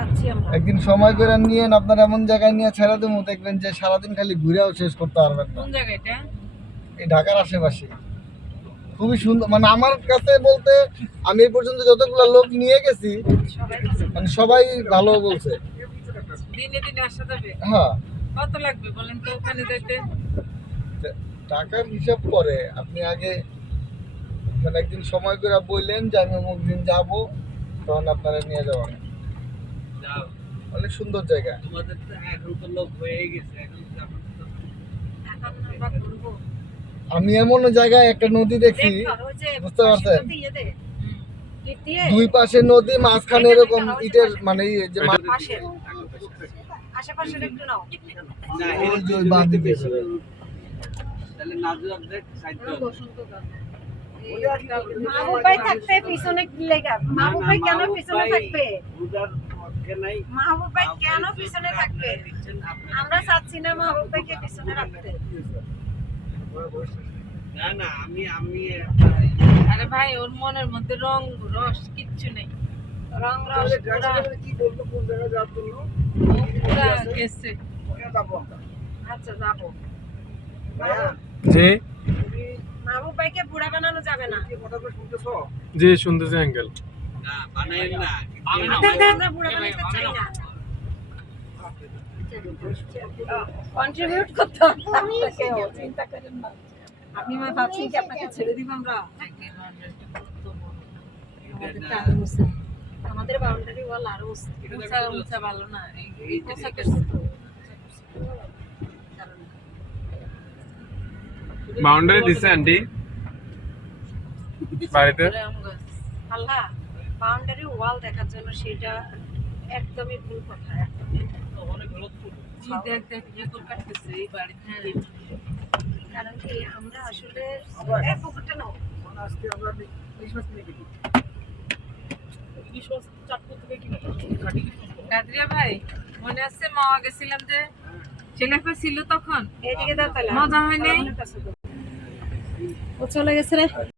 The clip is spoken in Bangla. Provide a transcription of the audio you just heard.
চাচ্ছি আমরা। একদিন সময় করে নিয়ে আপনার এমন জায়গায় নিয়ে ছেড়ে দেবো দেখবেন যে সারাদিন খালি ঘুরেও শেষ করতে পারবেন না। কোন জায়গাটা এই ঢাকার আশেপাশে। খুবই সুন্দর মানে আমার কাছে বলতে আমি এই পর্যন্ত যতগুলো লোক নিয়ে গেছি মানে সবাই ভালো বলছে। দিনে দিনে আসা যাবে? হ্যাঁ। কত লাগবে বলেন তো ওখানে যাইতে? টাকার হিসাব করে আপনি আগে মানে একদিন সময় করে বললেন যে আমি অমুক দিন যাব তখন আপনারা নিয়ে যাবেন যাও অনেক সুন্দর জায়গা। তোমাদের তো এখন তো লোক হয়ে গেছে এখন যাব তো। এখন আমরা ঘুরবো। আমি এমন জায়গায় একটা নদী দেখছি দেখ বুঝতে পারছেন? দুই পাশে নদী মাঝখানে এরকম ইটের মানে ইয়ে যে মা- আশেপাশের একটু নাও। না ওই এর যে যদি বাঁ একটু দিকে। বেশি করে। তাহলে নাজু অর্ধেক সাইড মাহবুব ভাই থাকতে পিছনে কি লেগা। মাহবুব ভাই কেন পিছনে থাকবে? মাহবুব ভাই কেন পিছনে থাকবে? আমরা চাচ্ছি না মাহবুব ভাইকে পিছনে রাখতে। না না আমি আমি আরে ভাই ওর মনের মধ্যে রং রস কিচ্ছু নেই। রং রস পুরা ও পুরা গেছে। আচ্ছা যাব। জি? মাহবুব ভাইকে বুড়া বানানো যাবে না? জি শুনতেছি আঙ্কেল না বানাই না। আমরা বুড়া বানাতে চাই না। কন্ট্রিবিউট করতে চিন্তা করেন না। আপনি মা ভাবছেন কি আপনাকে ছেড়ে দিব আমরা। আমাদের বাউন্ডারি ওয়াল আরও উঁচা। উঁচা উঁচা ভালো না। এই-। বাউন্ডারি দিছে আন্টি। বাড়িতে। আল্লাহ। বাউন্ডারি ওয়াল দেখার জন্য সেটা একদমই ভুল কথা ইয়ে হ্যাঁ। কারণ কি আমরা আসলে কাদরিয়া ভাই মনে আছে মাওয়া গেছিলাম যে ছেলেপা ছিল তখন? মজা হয়নি? ও চলে গেছে রে।